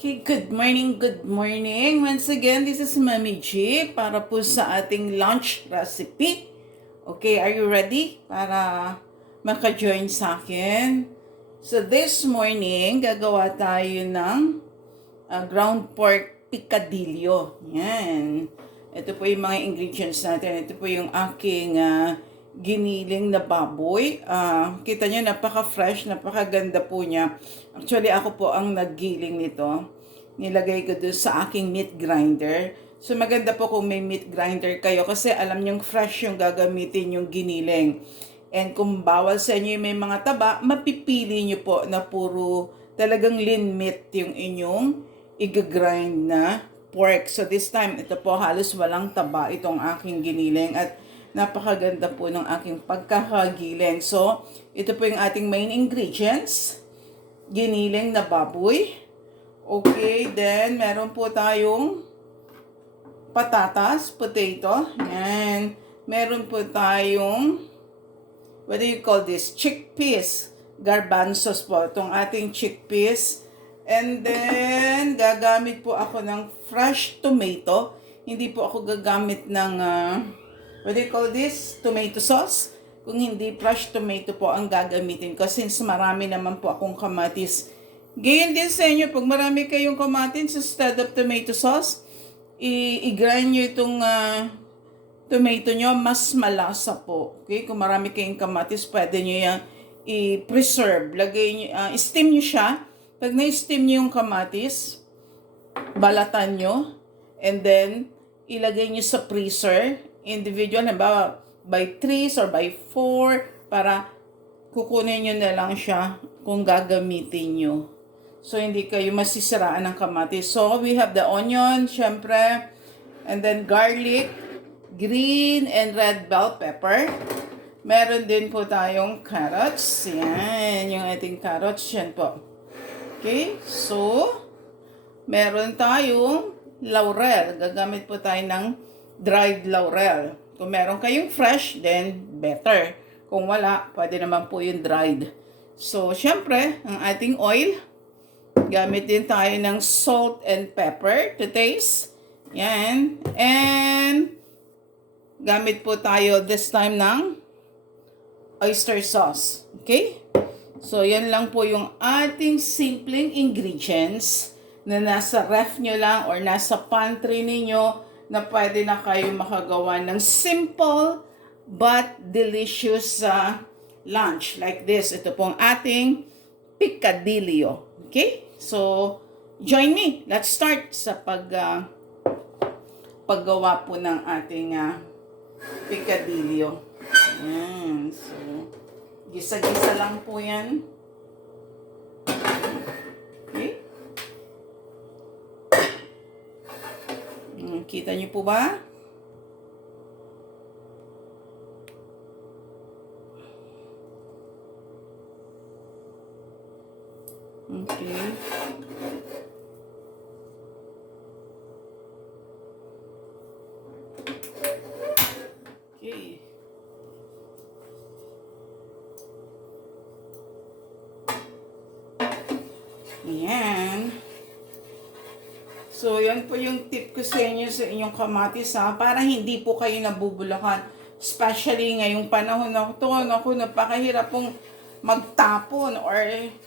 Okay, good morning, good morning. Once again, this is Mami G para po sa ating lunch recipe. Okay, are you ready para maka-join sa akin? So this morning, gagawa tayo ng ground pork picadillo. Yan. Ito po yung mga ingredients natin. Ito po yung aking giniling na baboy. Kita nyo, napaka-fresh, napakaganda po niya. Actually, ako po ang naggiling nito. Nilagay ko dun sa aking meat grinder. So, maganda po kung may meat grinder kayo kasi alam nyong fresh yung gagamitin yung giniling. And kung bawal sa inyo may mga taba, mapipili nyo po na puro talagang lean meat yung inyong i-grind na pork. So this time, ito po halos walang taba itong aking giniling at napakaganda po ng aking pagkakagiling. So, ito po yung ating main ingredients. Giniling na baboy. Okay, then meron po tayong patatas, potato. Yan. Meron po tayong, what do you call this? Chickpeas. Garbanzos po. Itong ating chickpeas. And then, gagamit po ako ng fresh tomato. Hindi po ako gagamit ng, what do you call this? Tomato sauce. Kung hindi, fresh tomato po ang gagamitin ko. Since marami naman po akong kamatis. Gayon din sa inyo, pag marami kayong kamatis instead of tomato sauce, i-grind nyo itong tomato nyo, mas malasa po. Okay? Kung marami kayong kamatis, pwede nyo yan i-preserve. Steam nyo siya. Pag na-steam nyo yung kamatis, balatan nyo, and then, ilagay nyo sa freezer, individual, halimbawa, by 3 or by 4, para kukunin nyo na lang siya kung gagamitin nyo. So, hindi kayo masisiraan ng kamatis. So, we have the onion, syempre, and then garlic, green and red bell pepper. Meron din po tayong carrots. Yan, yung ating carrots, yan po. Okay, so, meron tayong laurel. Gagamit po tayo ng dried laurel. Kung meron kayong fresh, then better. Kung wala, pwede naman po yung dried. So, syempre, ang ating oil. Gamit din tayo ng salt and pepper to taste. Yan. And, gamit po tayo this time ng oyster sauce. Okay? So, yan lang po yung ating simpleng ingredients na nasa ref nyo lang or nasa pantry ninyo na pwede na kayo makagawa ng simple but delicious lunch like this. Ito pong ating picadillo. Okay? So, join me. Let's start sa paggawa po ng ating picadillo. Ayan. So, gisa-gisa lang po yan. Okay? Kita niyo po ba? Okay. Okay. Ayan. So, yan po yung tip ko sa inyo sa inyong kamatis para hindi po kayo nabubulakan. Especially ngayong panahon na ito, napakahirap pong magtapon or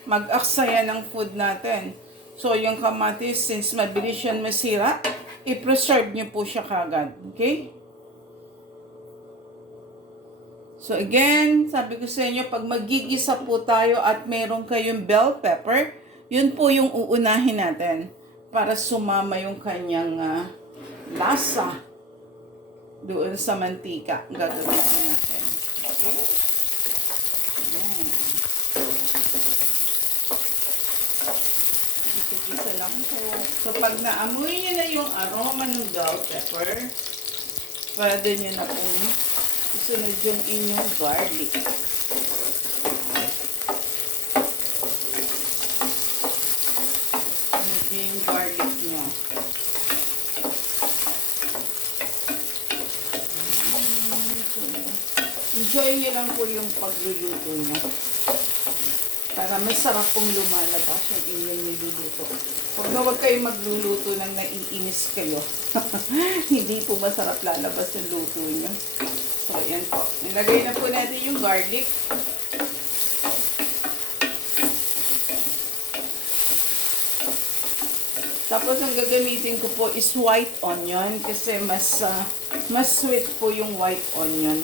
mag-aksaya ng food natin. So, yung kamatis, since mabilis yan masira, i-preserve nyo po siya kagad. Okay? So, again, sabi ko sa inyo, pag magigisa po tayo at meron kayong bell pepper, yun po yung uunahin natin para sumama yung kanyang lasa doon sa mantika. Gagamitin natin. Okay? Ayan. Gisa-gisa lang po. So, pag naamoy nyo na yung aroma ng bell pepper, pwede nyo na pong isunod yung inyong garlic. Yung garlic nyo. So, enjoy nyo lang po yung pagluluto nyo. Para masarap pong lumalabas yung inyong niluluto. Pag Huwag kayong magluluto ng naiinis kayo. Hindi po masarap lalabas yung luto nyo. So, yan po. Nilagay na po natin yung garlic. Tapos, ang gagamitin ko po is white onion kasi mas sweet po yung white onion.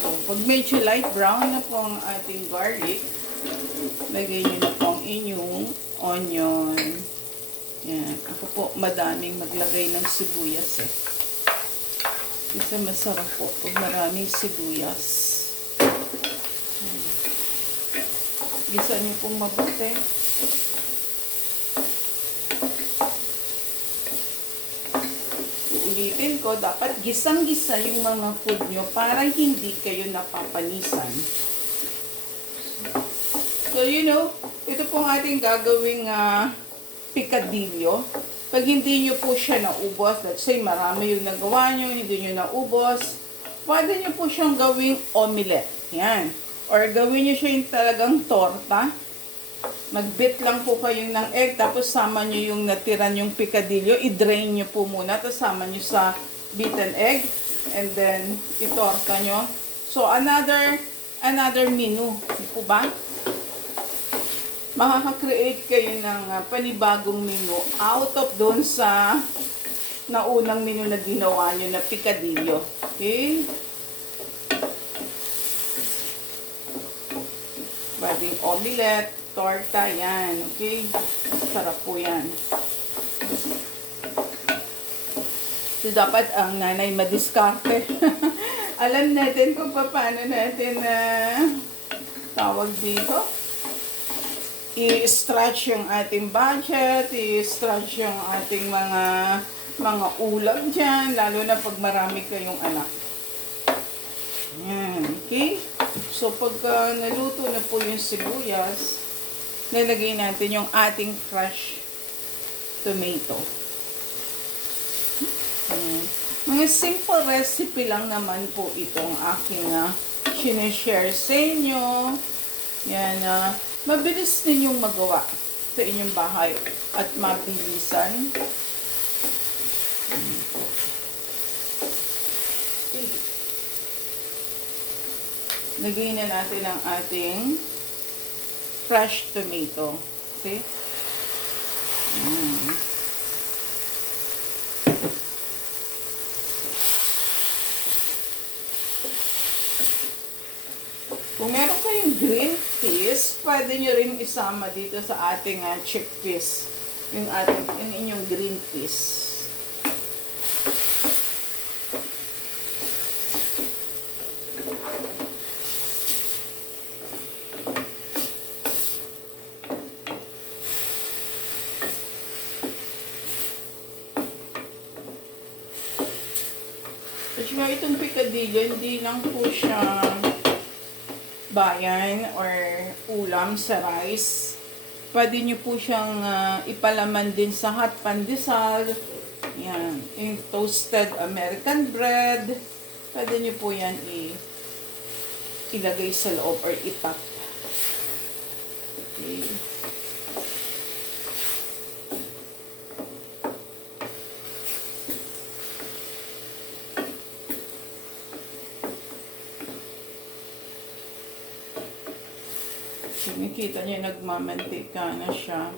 So, pag medyo light brown na po ang ating garlic, lagay nyo na po ang inyong onion. Yan. Ako po madaming maglagay ng sibuyas eh. Kasi masarap po pag maraming sibuyas. Gisa nyo pong mabuti. Uulitin ko, dapat gisang-gisa yung mga food nyo para hindi kayo napapanisan. So, you know, ito pong ating gagawing picadillo. Pag hindi nyo po siya naubos, let's say marami yung nagawa nyo, hindi nyo naubos, pwede nyo po siyang gawing omelette. Yan. Or gawin nyo siya yung talagang torta. Mag-beat lang po kayo ng egg, tapos sama nyo yung natira yung picadillo, i-drain nyo po muna, tapos sama nyo sa beaten egg, and then itorta nyo. So, another menu. Di po ba? Makaka-create kayo ng panibagong menu out of doon sa naunang menu na ginawa nyo na picadillo. Okay? Pwedeng omelette, torta, yan. Okay? Sarap po yan. So, dapat ang nanay madiskarte. Alam natin kung paano natin tawag dito. I-stretch yung ating budget, i-stretch yung ating mga ulam dyan, lalo na pag marami kayong anak. Yan, okay? So, pagka naluto na po yung sibuyas, nalagay natin yung ating fresh tomato. Mga simple recipe lang naman po itong aking sinishare sa inyo. Yan, mabilis ninyong magawa sa inyong bahay at mabilisan. Lagay na natin ang ating fresh tomato. Okay? Kung meron kayong green peas, pwede nyo rin isama dito sa ating chickpeas. Yung inyong green peas. At saka itong picadillo, hindi lang po siya bayan or ulam sa rice. Pwede nyo po siyang ipalaman din sa hot pandesal. Yan. Yung toasted American bread. Pwede nyo po yan ilagay sa loob or itap. Okay. Nakikita niyo, nagmamantika na siya.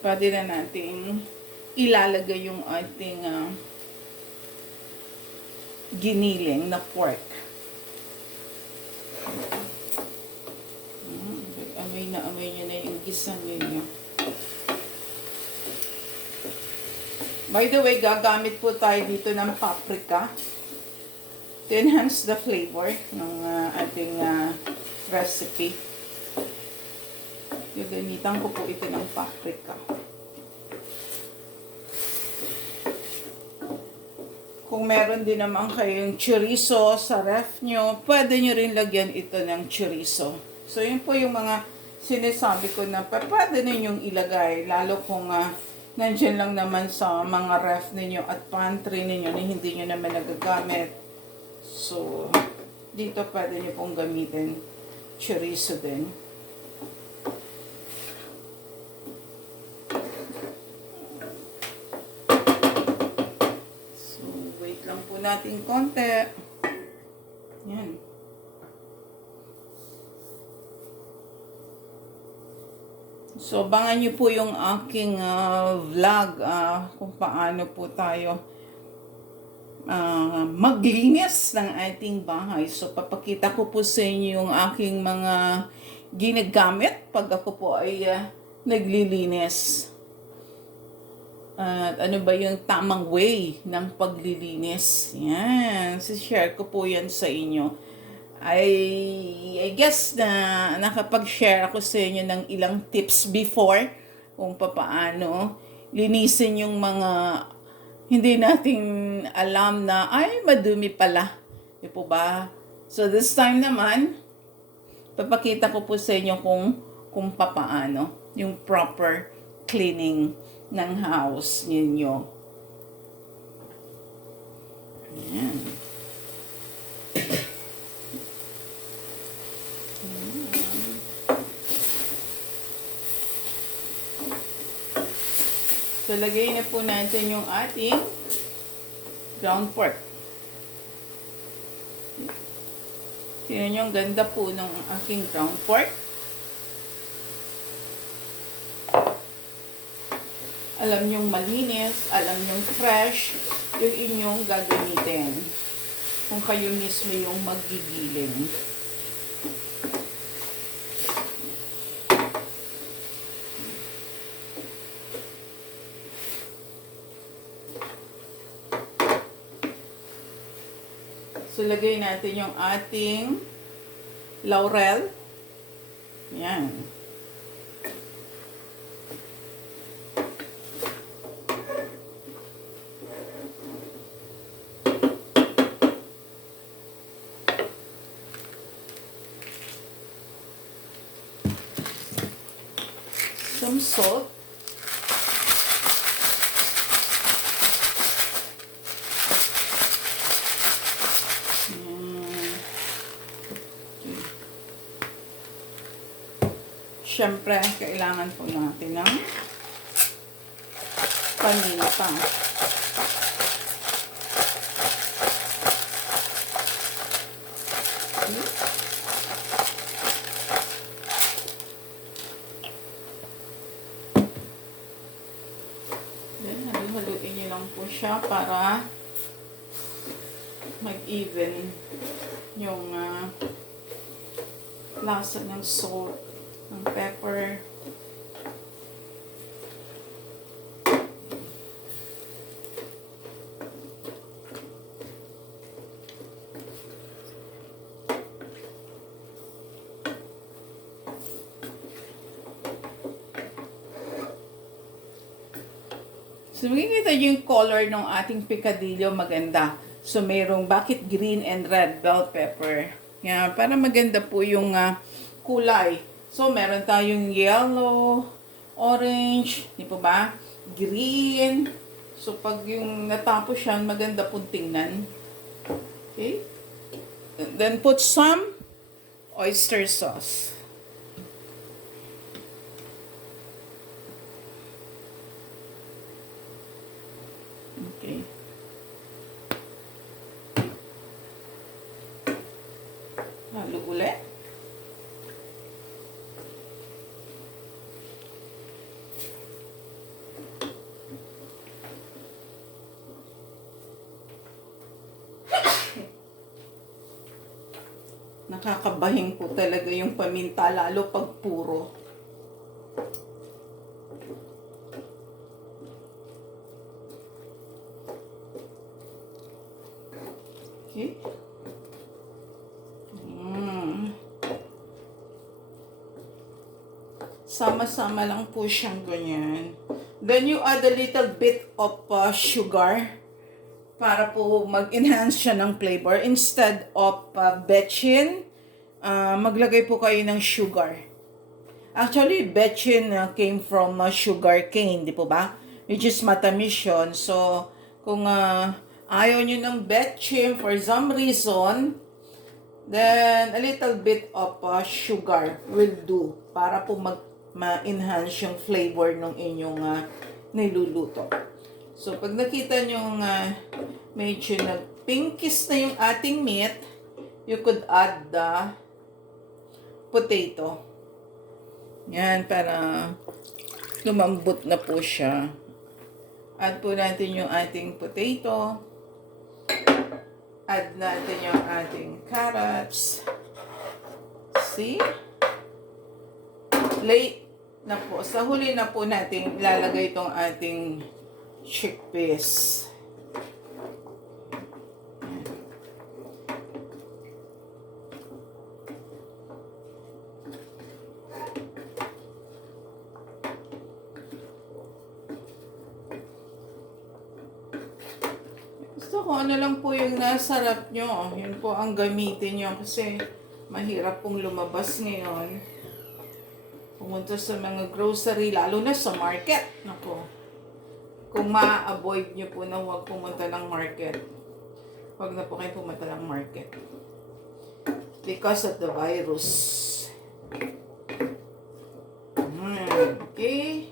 Pwede na natin ilalagay yung ating giniling na pork. Amoy na niyo na yung gisa niyo. By the way, gagamit po tayo dito ng paprika to enhance the flavor ng ating recipe. Gagamitan ko po ito ng paprika. Kung meron din naman kayong chorizo sa ref nyo, pwede nyo rin lagyan ito ng chorizo. So, yun po yung mga sinasabi ko na pwede ninyong ilagay, lalo kung nandyan lang naman sa mga ref ninyo at pantry ninyo na hindi nyo naman nagagamit. So, dito pwede nyo pong gamitin chorizo din. natin konti. Yan. So, abangan nyo po yung aking vlog kung paano po tayo maglinis ng ating bahay. So, papakita ko po sa inyo yung aking mga ginagamit pag ako po ay naglilinis. At ano ba yung tamang way ng paglilinis? Yan. share ko po yan sa inyo. I guess na nakapag-share ako sa inyo ng ilang tips before kung paano linisin yung mga hindi natin alam na ay madumi pala. Di po ba? So this time naman, papakita ko po sa inyo kung paano yung proper cleaning ng house ninyo. Ayan. So, lagay na po natin yung ating ground pork. Tingnan nyo, ang ganda po ng aking ground pork. Alam nyong malinis, alam nyong fresh yung inyong gagamitin. Kung kayo mismo yung maggigiling. So, lagay natin yung ating laurel. Yan. Some salt. Siyempre, kailangan po natin ng paminta. Then, haluin nyo lang po siya para mag-even yung lasa ng salt, ng pepper. So, makikita yung color ng ating picadillo maganda. So, mayroong bakit green and red bell pepper. Yan, para maganda po yung kulay. So, meron tayong yellow, orange, di po ba? Green. So, pag yung natapos yan, maganda po tingnan. Okay? And then, put some oyster sauce. Okay. Halo ulit. Nakakabahin po talaga yung paminta, lalo pag puro. Okay. Sama-sama lang po siyang ganyan. Then you add a little bit of sugar para po mag-enhance siya ng flavor. Instead of betchin, maglagay po kayo ng sugar. Actually, betchin came from sugar cane, di po ba? Which is matamis yun. So, kung ayaw nyo ng betchin for some reason, then a little bit of sugar will do para po ma-enhance yung flavor ng inyong niluluto. So, pag nakita nyo medyo pinkish na yung ating meat, you could add the potato. Yan, para lumambot na po siya. Add po natin yung ating potato. Add natin yung ating carrots. See? Late na po. Sa huli na po natin ilalagay itong ating chickpeas. Gusto ko ano lang po yung nasarap nyo. Yun po ang gamitin nyo kasi mahirap pong lumabas ngayon. Pumunta sa mga grocery, lalo na sa market. Nako. Kung ma-avoid nyo po na huwag pumunta ng market, huwag na po kayo pumunta ng market. Because of the virus. Okay.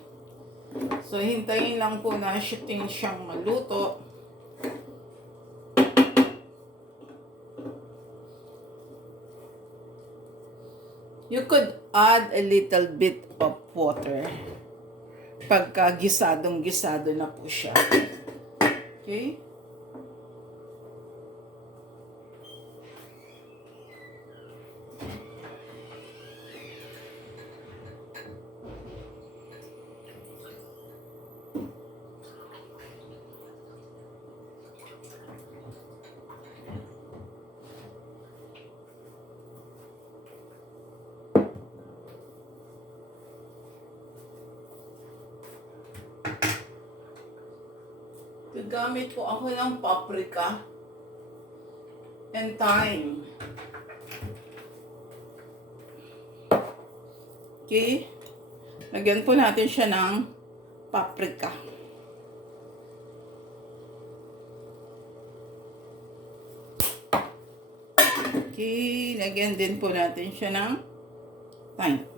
So, hintayin lang po na siyang maluto. You could add a little bit of water pagka gisadong-gisado na po siya. Okay? Gagamit po ako ng paprika and thyme. Okay? Lagyan po natin siya ng paprika. Okay, lagyan din po natin siya ng thyme.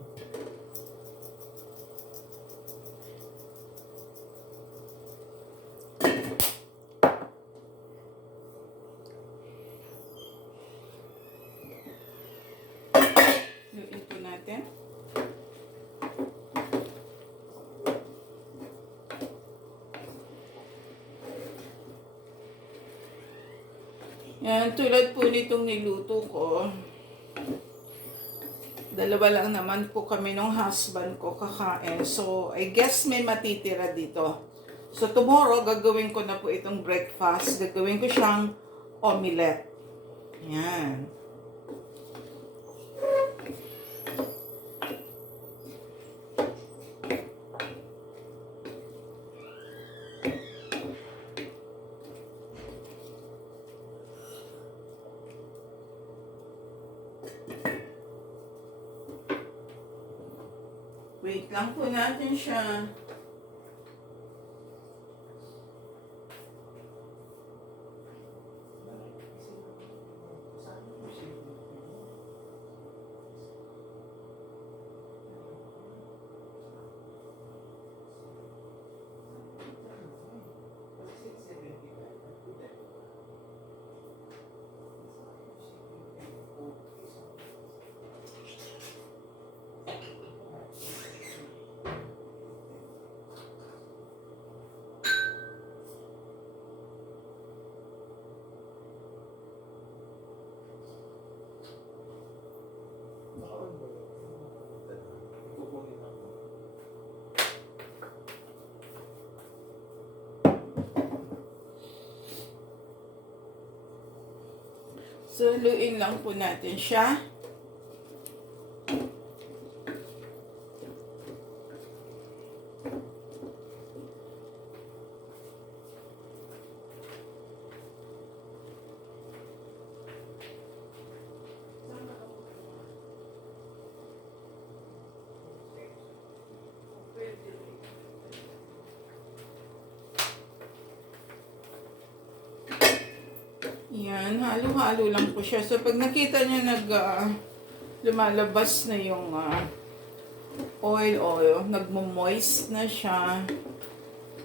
Ito natin. Yan, tulad po nitong niluto ko. Dalawa lang naman po kami ng husband ko kakain. So, I guess may matitira dito. So, tomorrow, gagawin ko na po itong breakfast. Gagawin ko siyang omelette. Yan. Wait lang po natin siya. So, luin lang po natin siya. Yan, halo-halo lang po siya. So, pag nakita niya lumalabas na yung oil, nagmo-moist na siya,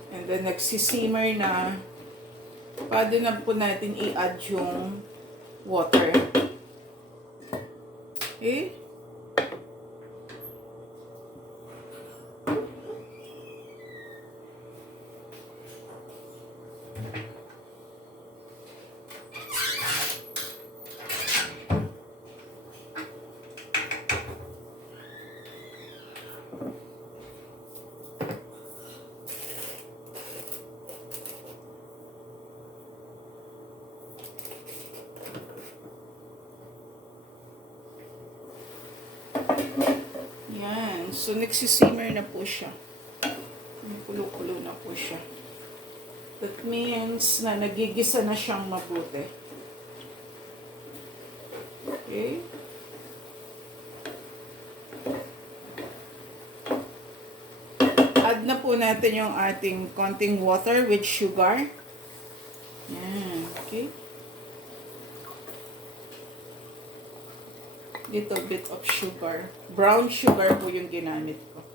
and then nagsisimmer na, Pwede na po natin i-add yung water. Okay? Yan. So, nagsisimmer na po siya. Kulo-kulo na po siya. That means na nagigisa na siyang mabuti. Okay? Add na po natin yung ating konting water with sugar. Yan. Okay? Little bit of sugar. Brown sugar po yung ginamit ko.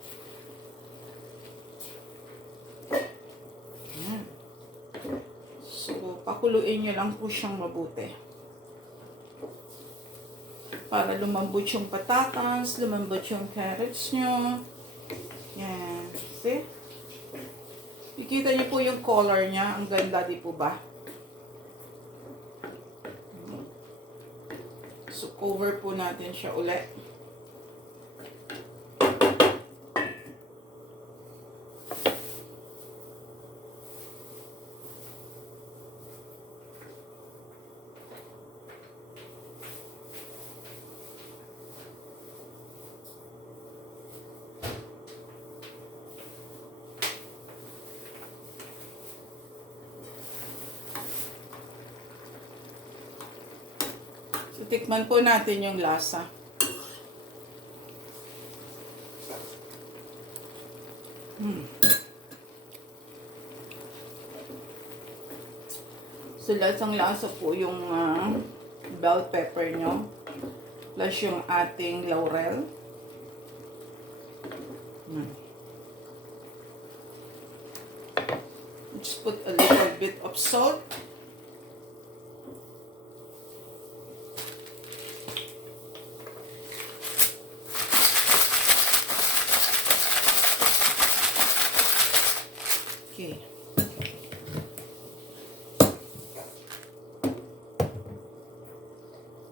Yan. So, pakuluin nyo lang po siyang mabuti. Para lumambot yung patatas, lumambot yung carrots nyo. Yan. See? Ikita nyo po yung color niya. Ang ganda, di po ba? So, cover po natin siya ulit. So, tikman po natin yung lasa. So, lasang-lasa po yung bell pepper nyo. Plus yung ating laurel. Just put a little bit of salt. Okay.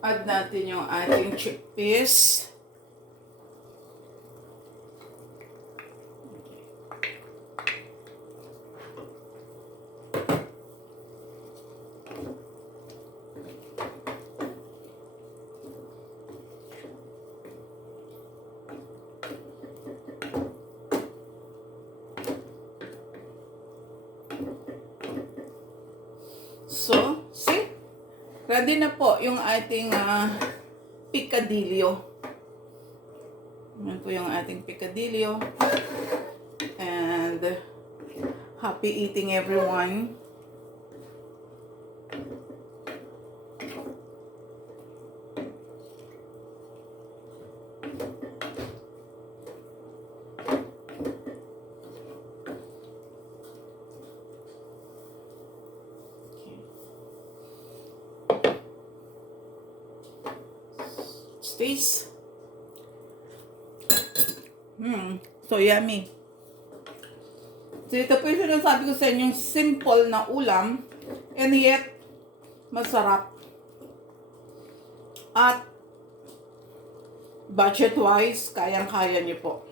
Add natin yung ating chickpeas. So, see? Ready na po yung ating picadillo. Yan po yung ating picadillo. And happy eating, everyone. Taste. So yummy. So ito po yung sinasabi ko sa inyo, simple na ulam and yet masarap. At budget wise, kayang-kaya niyo po.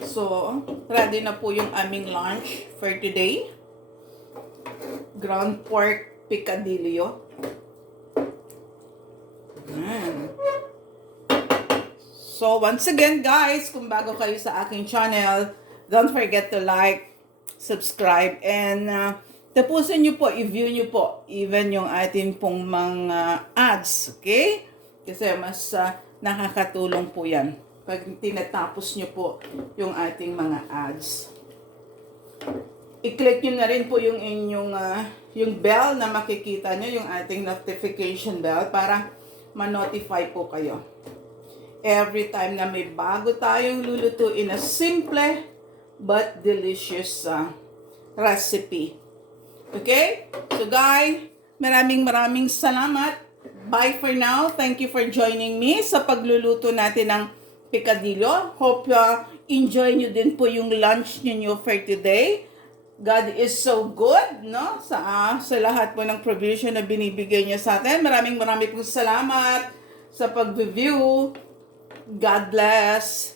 So, ready na po yung aming lunch for today. Ground pork picadillo. So, once again, guys, kung bago kayo sa aking channel, don't forget to like, subscribe, and tapusin nyo po, i-view nyo po, even yung ating pong mga ads, okay? Kasi mas nakakatulong po yan pag tinatapos nyo po yung ating mga ads. I-click nyo na rin po yung inyong yung bell na makikita nyo, yung ating notification bell, para ma-notify po kayo every time na may bago tayong lulutuin na simple but delicious recipe. Okay? So guys, maraming salamat. Bye for now. Thank you for joining me sa pagluluto natin ng picadillo. Hope enjoy nyo din po yung lunch niyo for today. God is so good, no? Sa lahat po ng provision na binibigay niya sa atin. Maraming po salamat sa pag-review. God bless.